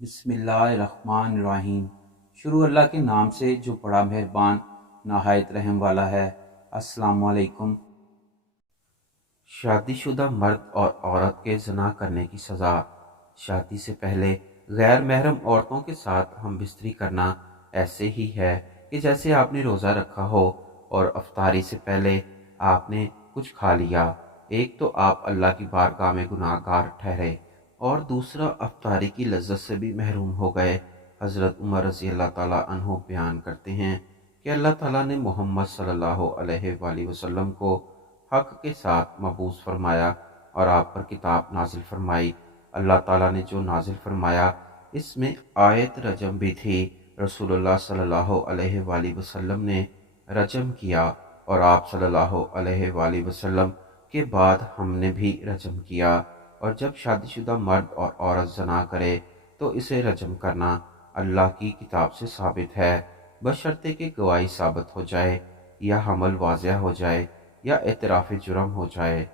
بسم اللہ الرحمن الرحیم۔ شروع اللہ کے نام سے جو بڑا مہربان نہایت رحم والا ہے۔ السلام علیکم۔ شادی شدہ مرد اور عورت کے زنا کرنے کی سزا۔ شادی سے پہلے غیر محرم عورتوں کے ساتھ ہم بستری کرنا ایسے ہی ہے کہ جیسے آپ نے روزہ رکھا ہو اور افطاری سے پہلے آپ نے کچھ کھا لیا۔ ایک تو آپ اللہ کی بارگاہ میں گناہ گار ٹھہرے اور دوسرا افطاری کی لذت سے بھی محروم ہو گئے۔ حضرت عمر رضی اللہ تعالیٰ عنہ بیان کرتے ہیں کہ اللہ تعالیٰ نے محمد صلی اللہ علیہ وآلہ وسلم کو حق کے ساتھ مبعوث فرمایا اور آپ پر کتاب نازل فرمائی۔ اللہ تعالیٰ نے جو نازل فرمایا اس میں آیت رجم بھی تھی۔ رسول اللہ صلی اللہ علیہ وآلہ وسلم نے رجم کیا اور آپ صلی اللہ علیہ وآلہ وسلم کے بعد ہم نے بھی رجم کیا، اور جب شادی شدہ مرد اور عورت زنا کرے تو اسے رجم کرنا اللہ کی کتاب سے ثابت ہے، بشرطے کہ گواہی ثابت ہو جائے یا حمل واضح ہو جائے یا اعتراف جرم ہو جائے۔